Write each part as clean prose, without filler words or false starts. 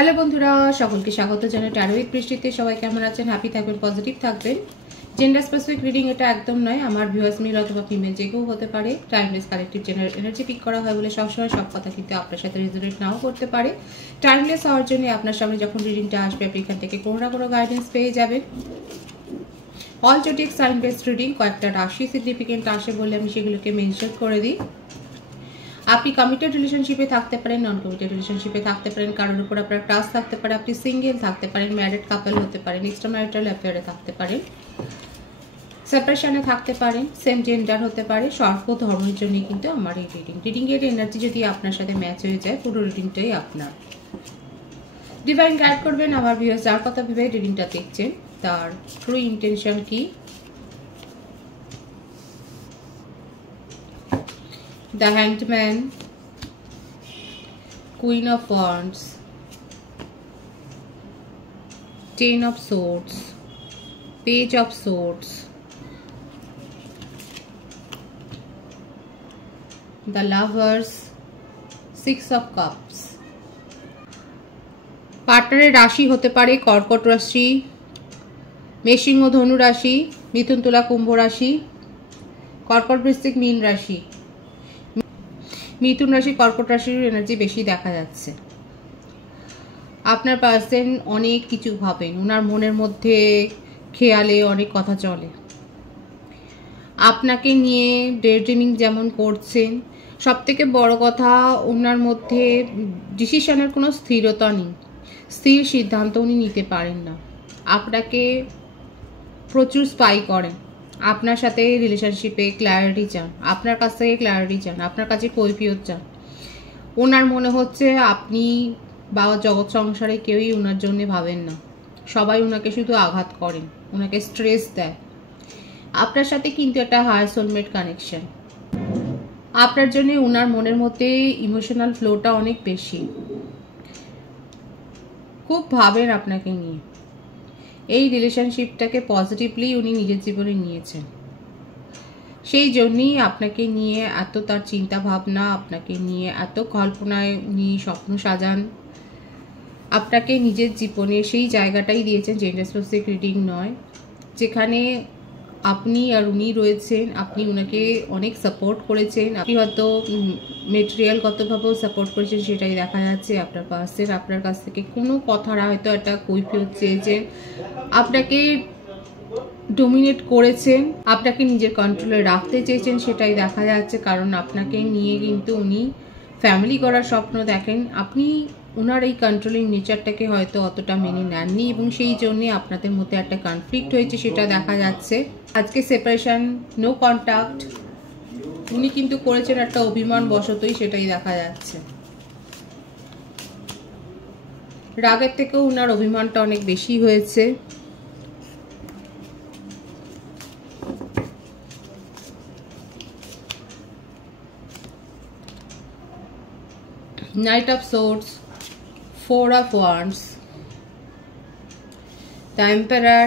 Hello বন্ধুরা, সকলকে স্বাগত জানাই ট্যারো উইথ বৃষ্টিতে। সবাই কেমন আছেন? হ্যাপি থাকবেন, পজিটিভ থাকবেন। জেন্ডার স্পেসিফিক রিডিং এটা একদম নয়। আমার ভিউয়ার্স মেল অথবা ফিমেল যে কেউ হতে পারে। Timeless collective general energy pick করা হয় বলে সবসময় সব কথা কিন্তু আপনার সাথে রেজোনেট নাও করতে পারে। টাইমলেস হওয়ার জন্য আপনার সামনে যখন রিডিংটা আসবে আপনি এখান থেকে কোনো না কোনো গাইডেন্স পেয়ে যাবেন। All zodiac sign based reading, কয়েকটা রাশি সিগনিফিকেন্ট আসে বলে আমি সেগুলোকে মেনশন করে দিই। আপনি কমিটেড রিলেশনশিপে থাকতে পারেন, নন কমিটেড রিলেশনশিপে থাকতে পারেন, কারোর উপর আপনার ট্রাস্ট থাকতে পারে, আপনি সিঙ্গেল থাকতে পারেন, ম্যারিড কাপল হতে পারেন, এক্সট্রা ম্যারিটাল অ্যাফেয়ারে থাকতে পারেন, সেপারেশনে থাকতে পারেন, সেম জেন্ডার হতে পারে। সর্ব ধর্মের জন্যই কিন্তু আমার এই রিডিংয়ের এনার্জি যদি আপনার সাথে ম্যাচ হয়ে যায় পুরো রিডিংটাই আপনার। ডিভাইন গাইড করবেন আমার ভিউয়ার্স যার কথা ভেবে রিডিংটা দেখছেন তার ট্রু ইন্টেনশন কি। The Hanged Man, Queen of Wands, Ten of Swords, Page of Swords, the Lovers, Six of Cups। পার্টনারের রাশি হতে পারে কর্কট রাশি, মেষিংহ ধনু রাশি, মিথুন তুলা কুম্ভ রাশি, কর্কট বৃশ্চিক মীন রাশি। মিথুন রাশি কর্কট রাশির এনার্জি বেশি দেখা যাচ্ছে। আপনার পার্সন অনেক কিছু ভাবেন, ওনার মনের মধ্যে খেয়ালে অনেক কথা চলে। আপনাকে নিয়ে ডে ড্রিমিং যেমন করছেন, সব থেকে বড় কথা ওনার মধ্যে ডিসিশনের কোনো স্থিরতা নেই, স্থির সিদ্ধান্ত উনি নিতে পারেন না। আপনাকে প্রচুর স্পাই করেন, আপনার সাথে রিলেশনশিপে ক্ল্যারিটি চান, আপনার কাছ থেকে ক্ল্যারিটি চান, আপনার কাছে কৈফিয়ত চান। ওনার মনে হচ্ছে আপনি বা জগৎ সংসারে কেউই ওনার জন্য ভাবেন না, সবাই ওনাকে শুধু আঘাত করেন, ওনাকে স্ট্রেস দেয়। আপনার সাথে কিন্তু একটা হায়ার সোলমেট কানেকশন। আপনার জন্য ওনার মনের মধ্যে ইমোশনাল ফ্লোটা অনেক বেশি, খুব ভাবেন আপনাকে নিয়ে। এই রিলেশনশিপটাকে পজিটিভলি উনি নিজের জীবনে নিয়েছেন, সেই জন্যই আপনাকে নিয়ে এত তার চিন্তা ভাবনা, আপনাকে নিয়ে এত কল্পনায় উনি স্বপ্ন সাজান। আপনাকে নিজের জীবনে সেই জায়গাটাই দিয়েছেন, জেন্ডার স্পেসিফিক রিডিং নয়, যেখানে আপনি আর উনি রয়েছেন। আপনি ওনাকে অনেক সাপোর্ট করেছেন, আপনি হয়তো মেটেরিয়ালগতভাবেও সাপোর্ট করেছেন, সেটাই দেখা যাচ্ছে। আপনার পার্সন আপনার কাছ থেকে কোনো কথাটা হয়তো একটা কৈফিয়ত চেয়েছেন, আপনাকে ডোমিনেট করেছেন, আপনাকে নিজের কন্ট্রোলে রাখতে চেয়েছেন, সেটাই দেখা যাচ্ছে। কারণ আপনাকে নিয়ে কিন্তু উনি ফ্যামিলি করার স্বপ্ন দেখেন। আপনি ওনার এই কন্ট্রোলিং নেচারটাকে হয়তো অতটা মেনে নেননি এবং সেই জন্যে আপনাদের মধ্যে একটা কনফ্লিক্ট হয়েছে, সেটা দেখা যাচ্ছে। আজকে সেপারেশন, নো কন্ট্যাক্ট উনি কিন্তু করেছেন একটা অভিমান বশতই, সেটাই দেখা যাচ্ছে। রাগের থেকেও ওনার অভিমানটা অনেক বেশি হয়েছে। Knight of Swords, Four of Wands, the Emperor,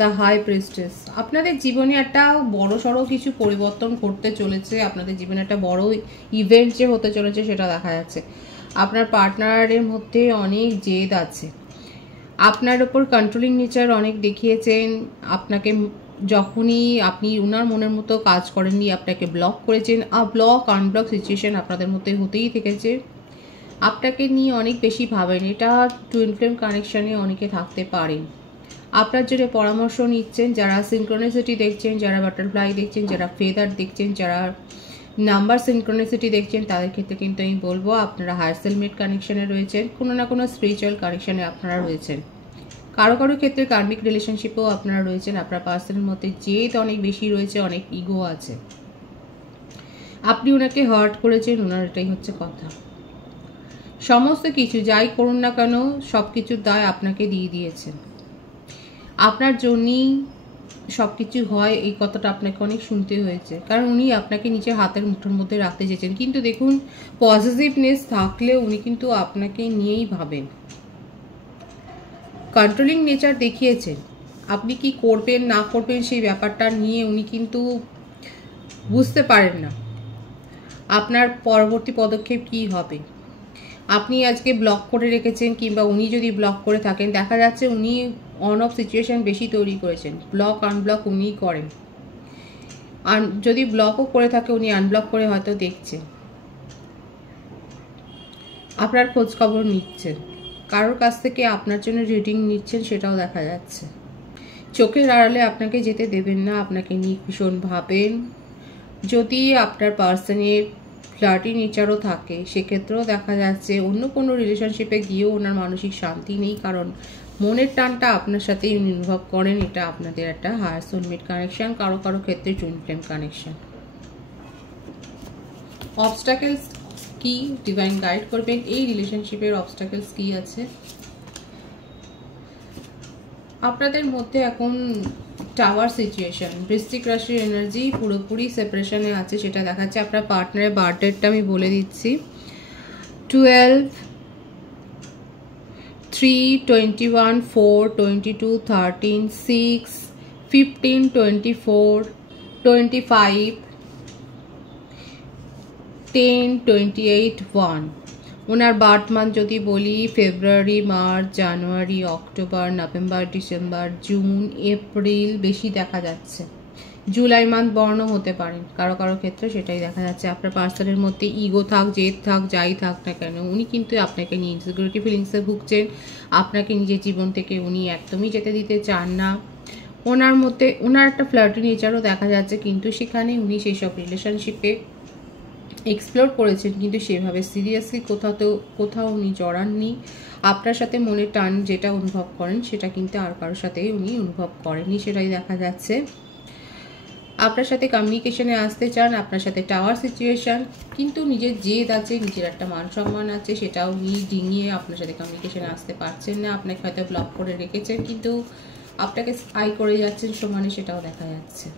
the High Priestess। আপনাদের জীবনে একটা বড় সড়ো কিছু পরিবর্তন করতে চলেছে, আপনাদের জীবনে একটা বড় ইভেন্ট যে হতে চলেছে সেটা দেখা যাচ্ছে। আপনার পার্টনারের মধ্যে অনেক জেদ আছে, আপনার ওপর কন্ট্রোলিং নেচার অনেক দেখিয়েছেন। আপনাকে যখনই আপনি ওনার মনের মতো কাজ করেননি, আপনাকে ব্লক করেছেন। ব্লক আনব্লক সিচুয়েশন আপনাদের মধ্যে হতেই থেকেছে। আপনাকে নিয়ে অনেক বেশি ভাবেন, এটা টুইন ফ্লেম কানেকশানে অনেকে থাকতে পারেন। আপনার জন্য পরামর্শ নিচ্ছেন, যারা সিনক্রোনিসিটি দেখছেন, যারা বাটারফ্লাই দেখছেন, যারা ফেদার দেখছেন, যারা নাম্বার সিনক্রোনিসিটি দেখছেন, তাদের ক্ষেত্রে কিন্তু আমি বলবো আপনারা হায়ার সোলমেট কানেকশানে রয়েছেন, কোনো না কোনো স্পিরিচুয়াল কানেকশানে আপনারা রয়েছেন। কারো কারো ক্ষেত্রে কার্মিক রিলেশনশিপেও আপনারা রয়েছেন। আপনার পার্সনের মধ্যে জেদ অনেক বেশি রয়েছে, অনেক ইগো আছে। আপনি ওনাকে হার্ট করেছেন, ওনার এটাই হচ্ছে কথা। সমস্ত কিছু যাই করুন না কেন সব কিছুর দায় আপনাকে দিয়ে দিয়েছেন। আপনার জন্যই সব কিছু হয়, এই কথাটা আপনাকে অনেক শুনতে হয়েছে, কারণ উনি আপনাকে নিজের হাতের মুঠোর মধ্যে রাখতে চেয়েছেন। কিন্তু দেখুন, পজিটিভনেস থাকলে উনি কিন্তু আপনাকে নিয়েই ভাবেন। কন্ট্রোলিং নেচার দেখিয়েছেন, আপনি কি করবেন না করবেন সেই ব্যাপারটা নিয়ে উনি কিন্তু বুঝতে পারেন না আপনার পরবর্তী পদক্ষেপ কি হবে। আপনি আজকে ব্লক করে রেখেছেন কিংবা উনি যদি ব্লক করে থাকেন, দেখা যাচ্ছে উনি অন অফ সিচুয়েশন বেশি তৈরি করেছেন, ব্লক আনব্লক উনিই করেন। আর যদি ব্লকও করে থাকে উনি আনব্লক করে হয়তো দেখছেন, আপনার খোঁজ খবর নিচ্ছেন, কারোর কাছ থেকে আপনার জন্য রিডিং নিচ্ছেন, সেটাও দেখা যাচ্ছে। চোখের আড়ালে আপনাকে যেতে দেবেন না, আপনাকে নিয়ে ভীষণ ভাবেন। যদি আপনার পার্সনের ফ্লার্টি নেচারও থাকে, সেক্ষেত্রেও দেখা যাচ্ছে অন্য কোনো রিলেশনশিপে গিয়েও ওনার মানসিক শান্তি নেই, কারণ মনের টানটা আপনার সাথেই অনুভব করেন। এটা আপনাদের একটা হায়ার সোলমেট কানেকশন, কারো কারো ক্ষেত্রে টুইন ফ্লেম কানেকশন। অবস্টাকেলস কি ডিভাইন গাইড করবেন, এই রিলেশনশিপের অবস্টাকেলস কি আছে? আপনাদের মধ্যে এখন টাওয়ার সিচুয়েশন, বৃশ্চিক রাশির এনার্জি পুরোপুরি সেপারেশনে আছে, সেটা দেখাচ্ছে। আপনার পার্টনারের বার্থডেটটা আমি বলে দিচ্ছি, 12, 13, 22, 4, 22, 13, 25, 10, 28, 1। ওনার বার্থ মান্থ যদি বলি, February, March, January, October, November, December, June, April বেশি দেখা যাচ্ছে। জুলাই মান্থ বর্ণ হতে পারেন কারো কারো ক্ষেত্রে, সেটাই দেখা যাচ্ছে। আপনার পার্সনের মধ্যে ইগো থাক, জেদ থাক, যাই থাক না কেন, উনি কিন্তু আপনাকে নিয়ে ইনসিকিউরিটি ফিলিংসে ভুগছেন। আপনাকে নিজের জীবন থেকে উনি একদমই যেতে দিতে চান না। ওনার মধ্যে ওনার একটা ফ্লার্টি নেচারও দেখা যাচ্ছে, কিন্তু সেখানে উনি সেই সব রিলেশনশিপে এক্সপ্লোর করেছেন, কিন্তু সেভাবে সিরিয়াসলি কোথাও উনি জড়াননি। আপনার সাথে মনের টান যেটা অনুভব করেন, সেটা কিন্তু আর কারোর সাথেই উনি অনুভব করেননি, সেটাই দেখা যাচ্ছে। আপনার সাথে কমিউনিকেশনে আসতে চান, আপনার সাথে টাওয়ার সিচুয়েশন, কিন্তু নিজের জেদ আছে, নিজের একটা মান সম্মান আছে, সেটাও উনি ডিঙিয়ে আপনার সাথে কমিউনিকেশনে আসতে পারছেন না। আপনাকে হয়তো ব্লক করে রেখেছেন, কিন্তু আপনাকে স্পাই করে যাচ্ছেন সমানে, সেটাও দেখা যাচ্ছে।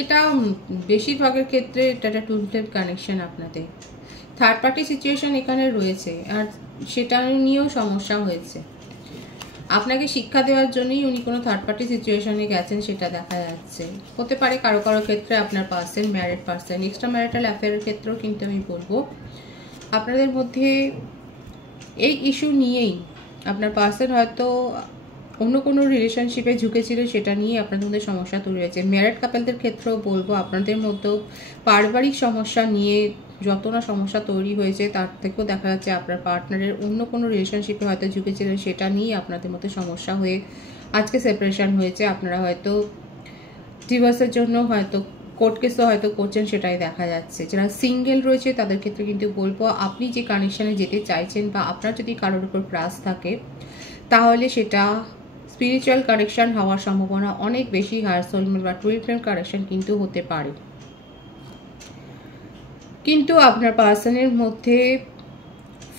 এটা বেশিরভাগের ক্ষেত্রে এটা একটা টুইন ফ্লেম কানেকশন আপনাদের। থার্ড পার্টি সিচুয়েশন এখানে রয়েছে, আর সেটা নিয়েও সমস্যা হয়েছে। আপনাকে শিক্ষা দেওয়ার জন্যই উনি কোনো থার্ড পার্টি সিচুয়েশনে গেছেন, সেটা দেখা যাচ্ছে। হতে পারে কারো কারো ক্ষেত্রে আপনার person married person, extra marital অ্যাফেয়ারের ক্ষেত্রেও কিন্তু আমি বলবো আপনাদের মধ্যে এই ইস্যু নিয়েই আপনার পার্সন হয়তো অন্য কোনো রিলেশনশিপে ঝুঁকেছিল, সেটা নিয়ে আপনাদের মধ্যে সমস্যা তৈরি হয়েছে। ম্যারিড কাপলদের ক্ষেত্রেও বলবো আপনাদের মধ্যেও পারিবারিক সমস্যা নিয়ে যত না সমস্যা তৈরি হয়েছে, তার থেকেও দেখা যাচ্ছে আপনার পার্টনারের অন্য কোনো রিলেশনশিপে হয়তো ঝুঁকেছিলেন, সেটা নিয়ে আপনাদের মধ্যে সমস্যা হয়ে আজকে সেপারেশন হয়েছে। আপনারা হয়তো ডিভোর্সের জন্য হয়তো কোর্ট কেসও হয়তো করছেন, সেটাই দেখা যাচ্ছে। যারা সিঙ্গেল রয়েছে তাদের ক্ষেত্রে কিন্তু বলবো আপনি যে কানেকশানে যেতে চাইছেন, বা আপনার যদি কারোর উপর ক্রাশ থাকে, তাহলে সেটা স্পিরিচুয়াল কানেকশন হওয়ার সম্ভাবনা অনেক বেশি। হায়ার সোলমেট বা টুইন ফ্লেম কানেকশন কিন্তু হতে পারে। কিন্তু আপনার পার্সনের মধ্যে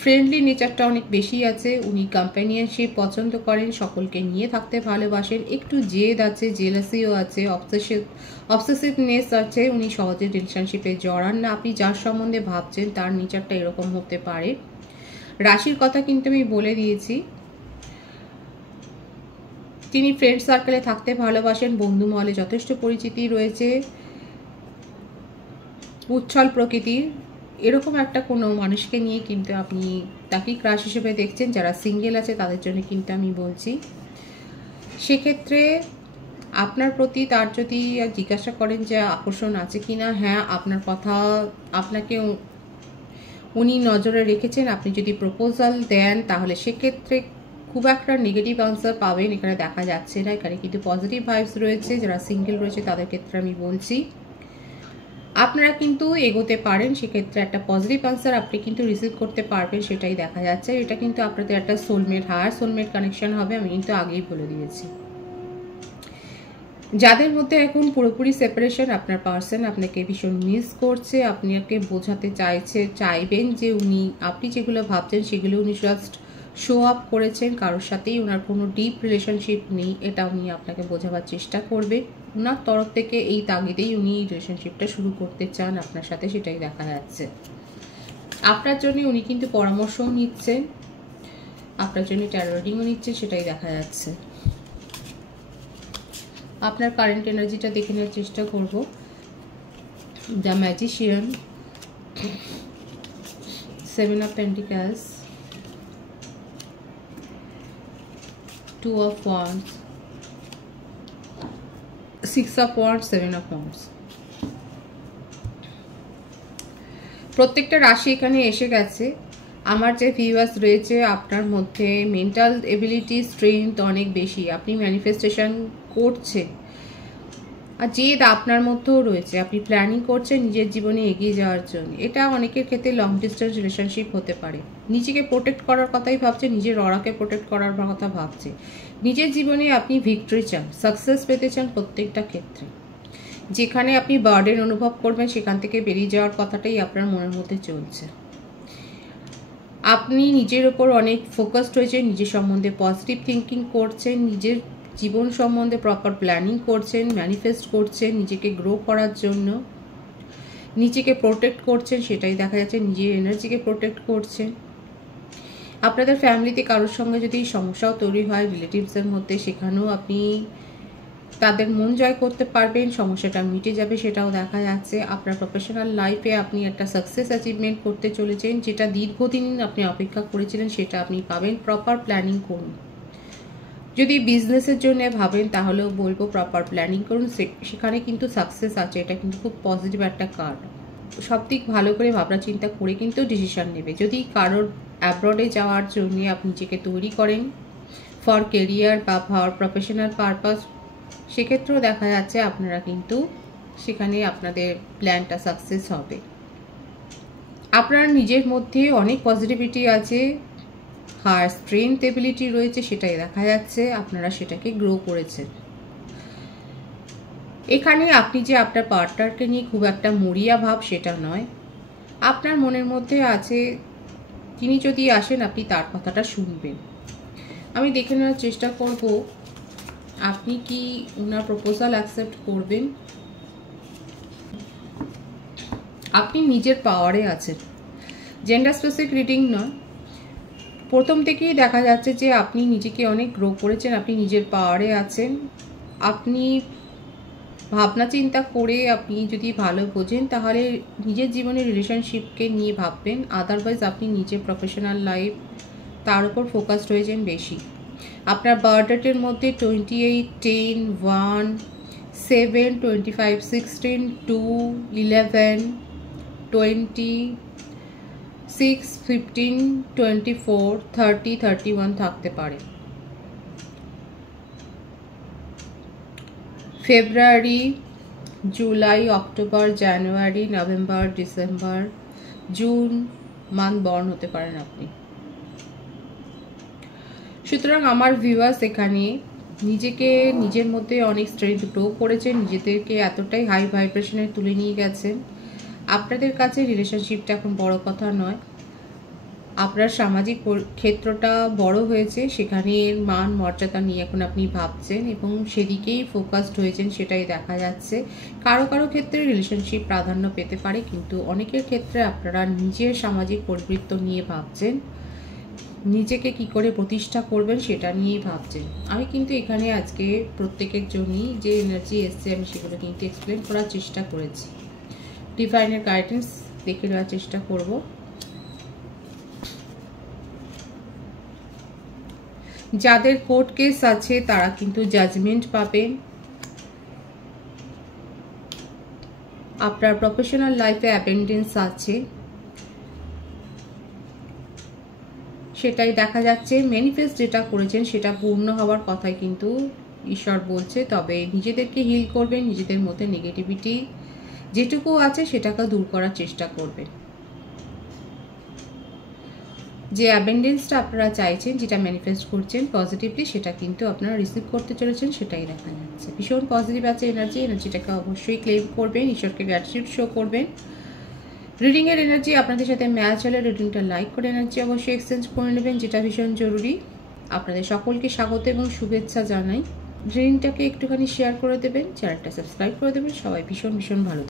ফ্রেন্ডলি নেচারটা অনেক বেশি আছে। উনি কম্প্যানিয়নশিপ পছন্দ করেন, সকলকে নিয়ে থাকতে ভালোবাসেন, একটু জেদ আছে, জেলাসিও আছে, অবসেসিভনেস আছে। উনি সহজে রিলেশনশিপে জড়ান না। আপনি যার সম্বন্ধে ভাবছেন তার নেচারটা এরকম হতে পারে। রাশির কথা কিন্তু আমি বলে দিয়েছি। তিনি ফ্রেন্ড সার্কেলে থাকতে ভালোবাসেন, বন্ধু মহলে যথেষ্ট পরিচিতি রয়েছে, উচ্ছল প্রকৃতির এরকম একটা কোনো মানুষকে নিয়ে কিন্তু আপনি তাকে ক্রাশ হিসেবে দেখছেন। যারা সিঙ্গেল আছে তাদের জন্য কিন্তু আমি বলছি, সেক্ষেত্রে আপনার প্রতি তার যদি জিজ্ঞাসা করেন যে আকর্ষণ আছে কিনা, হ্যাঁ আপনার কথা আপনাকে উনি নজরে রেখেছেন। আপনি যদি প্রপোজাল দেন তাহলে সেক্ষেত্রে খুব একটা নেগেটিভ আনসার পাবেন এখানে দেখা যাচ্ছে না। এখানে কিন্তু পজিটিভ ভাইবস রয়েছে। যারা সিঙ্গেল রয়েছে তাদের ক্ষেত্রে আমি বলছি আপনারা কিন্তু এগোতে পারেন, সেক্ষেত্রে একটা পজিটিভ আনসার আপনি কিন্তু রিসিভ করতে পারবেন, সেটাই দেখা যাচ্ছে। এটা কিন্তু আপনাদের একটা সোলমেট, হায়ার সোলমেট কানেকশন হবে, আমি কিন্তু আগেই বলে দিয়েছি। যাদের মধ্যে এখন পুরোপুরি সেপারেশন, আপনার পার্সন আপনাকে ভীষণ মিস করছে, আপনাকে বোঝাতে চাইবেন যে আপনি যেগুলো ভাবছেন সেগুলো উনি জাস্ট শো আপ করেছেন, কারোর সাথেই ওনার কোনো ডিপ রিলেশনশিপ নেই, এটা উনি আপনাকে বোঝাবার চেষ্টা করবে। ওনার তরফ থেকে এই তাগিদেই উনি রিলেশনশিপটা শুরু করতে চান আপনার সাথে, সেটাই দেখা যাচ্ছে। আপনার জন্য উনি কিন্তু পরামর্শও নিচ্ছেন, আপনার জন্য ট্যারো রিডিংও নিচ্ছেন, সেটাই দেখা যাচ্ছে। আপনার কারেন্ট এনার্জিটা দেখে নেওয়ার চেষ্টা করব। The magician, 7 of Pentacles, 2 of Wands, 6 of Wands, 7 of Wands. প্রত্যেকটা রাশি এখানে এসে গেছে। আমার যে ভিউয়ার্স রয়েছে আপনার মধ্যে মেন্টাল এবিলিটি স্ট্রেংথ অনেক বেশি, আপনি ম্যানিফেস্টেশন করছেন, আর জেদ আপনার মধ্যেও রয়েছে, আপনি প্ল্যানিং করছেন নিজের জীবনে এগিয়ে যাওয়ার জন্য। এটা অনেকের ক্ষেত্রে লং ডিস্টেন্স রিলেশনশিপ হতে পারে। নিজেকে প্রোটেক্ট করার কথাই ভাবছে, নিজের অরাকে প্রোটেক্ট করার কথা ভাবছে। নিজের জীবনে আপনি ভিক্টরি চান, সাকসেস পেতে চান প্রত্যেকটা ক্ষেত্রে। যেখানে আপনি বার্ডেন অনুভব করবেন সেখান থেকে বেরিয়ে যাওয়ার কথাটাই আপনার মনের মধ্যে চলছে। আপনি নিজের ওপর অনেক ফোকাসড হয়েছে, নিজের সম্বন্ধে পজিটিভ থিঙ্কিং করছেন, নিজের জীবন সম্বন্ধে প্রপার প্ল্যানিং করছেন, ম্যানিফেস্ট করছেন নিজেকে গ্রো করার জন্য, নিজেকে প্রোটেক্ট করছেন, সেটাই দেখা যাচ্ছে, নিজের এনার্জিকে প্রোটেক্ট করছেন। আপনাদের ফ্যামিলিতে কারোর সঙ্গে যদি সমস্যাও তৈরি হয় রিলেটিভসের মধ্যে, সেখানেও আপনি তাদের মন জয় করতে পারবেন, সমস্যাটা মিটে যাবে, সেটাও দেখা যাচ্ছে। আপনার প্রফেশনাল লাইফে আপনি একটা সাকসেস অ্যাচিভমেন্ট করতে চলেছেন, যেটা দীর্ঘদিন আপনি অপেক্ষা করেছিলেন সেটা আপনি পাবেন। প্রপার প্ল্যানিং করুন। যদি বিজনেসের জন্য ভাবেন তাহলেও বলবো প্রপার প্ল্যানিং করুন, সেখানে কিন্তু সাকসেস আছে। এটা কিন্তু খুব পজিটিভ একটা কার্ড। সব দিক ভালো করে ভাবনা চিন্তা করে কিন্তু ডিসিশন নেবে। যদি কারোর অ্যাব্রডে যাওয়ার জন্য আপনি নিজেকে তৈরি করেন ফর কেরিয়ার বা ফর প্রফেশনাল পারপাস, সেক্ষেত্রেও দেখা যাচ্ছে আপনারা কিন্তু সেখানে আপনাদের প্ল্যানটা সাকসেস হবে। আপনার নিজের মধ্যে অনেক পজিটিভিটি আছে, হার স্ট্রেংথ এবিলিটি রয়েছে, সেটাই দেখা যাচ্ছে। আপনারা সেটাকে গ্রো করেছেন। এখানে আপনি যে আপনার পার্টনারকে নিয়ে খুব একটা মরিয়া ভাব সেটা নয়, আপনার মনের মধ্যে আছে তিনি যদি আসেন আপনি তার কথাটা শুনবেন। আমি দেখে নেওয়ার চেষ্টা করব আপনি কি ওনার প্রপোজাল অ্যাকসেপ্ট করবেন। আপনি নিজের পাওয়ারে আছেন, জেন্ডার স্পেসিফিক রিডিং নয়, প্রথম থেকেই দেখা যাচ্ছে যে আপনি নিজেকে অনেক গ্রো করেছেন, আপনি নিজের পাওয়ারে আছেন। আপনি ভাবনা চিন্তা করে আপনি যদি ভালো বোঝেন তাহলে নিজের জীবনের রিলেশনশিপকে নিয়ে ভাববেন, আদারওয়াইজ আপনি নিজের প্রফেশনাল লাইফ তার উপর ফোকাসড হয়েছেন বেশি। আপনার বার্থ ডেটের মধ্যে 28, 10, 1, 7, 25, 16, 2, 11, 20, 6, 15, 24, 30, 31 থাকতে পারে। February, July, October, January, November, December, June month born হতে পারেন আপনি। সুতরাং আমার ভিউয়ার্স এখানে নিজেকে নিজের মধ্যে অনেক স্ট্রেংথ গ্রো করেছেন, নিজেদেরকে এতটাই হাই ভাইব্রেশনে তুলে নিয়ে গেছেন। আপনাদের কাছে রিলেশনশিপটা এখন বড় কথা নয়, আপনার সামাজিক ক্ষেত্রটা বড় হয়েছে, সেখানে মান মর্যাদা নিয়ে এখন আপনি ভাবছেন এবং সেদিকেই ফোকাসড হয়েছেন, সেটাই দেখা যাচ্ছে। কারো কারো ক্ষেত্রে রিলেশনশিপ প্রাধান্য পেতে পারে, কিন্তু অনেকের ক্ষেত্রে আপনারা নিজের সামাজিক পরিবৃত্ত নিয়ে ভাবছেন, নিজেকে কি করে প্রতিষ্ঠা করবেন সেটা নিয়েই ভাবছেন। আমি কিন্তু এখানে আজকে প্রত্যেকের জন্যই যে এনার্জি এসছে আমি সেগুলো কিন্তু এক্সপ্লেন করার চেষ্টা করেছি। ডিভাইনের গাইডেন্স দেখে নেওয়ার চেষ্টা করব। যাদের কোর্ট কেস আছে তারা কিন্তু জাজমেন্ট পাবেন। আপনার প্রফেশনাল লাইফে অ্যাবেন্ডেন্স আছে, সেটাই দেখা যাচ্ছে। ম্যানিফেস্ট যেটা করেছেন সেটা পূর্ণ হওয়ার কথাই কিন্তু ঈশ্বর বলছে। তবে নিজেদেরকে হিল করবেন, নিজেদের মধ্যে নেগেটিভিটি যেটুকু আছে সেটাকে দূর করার চেষ্টা করবেন। যে অ্যাবেন্ডেন্সটা আপনারা চাইছেন, যেটা ম্যানিফেস্ট করছেন পজিটিভলি, সেটা কিন্তু আপনারা রিসিভ করতে চলেছেন, সেটাই দেখা যাচ্ছে। ভীষণ পজিটিভ আছে এনার্জিটাকে অবশ্যই ক্লেম করবেন, ঈশ্বরকে গ্র্যাটিটিউড শো করবেন। রিডিংয়ের এনার্জি আপনাদের সাথে ম্যাচ হলে রিডিংটা লাইক করে এনার্জি অবশ্যই এক্সচেঞ্জ করে নেবেন, যেটা ভীষণ জরুরি। আপনাদের সকলকে স্বাগত এবং শুভেচ্ছা জানাই। রিডিংটাকে একটুখানি শেয়ার করে দেবেন, চ্যানেলটা সাবস্ক্রাইব করে দেবেন। সবাই ভীষণ ভীষণ ভালো।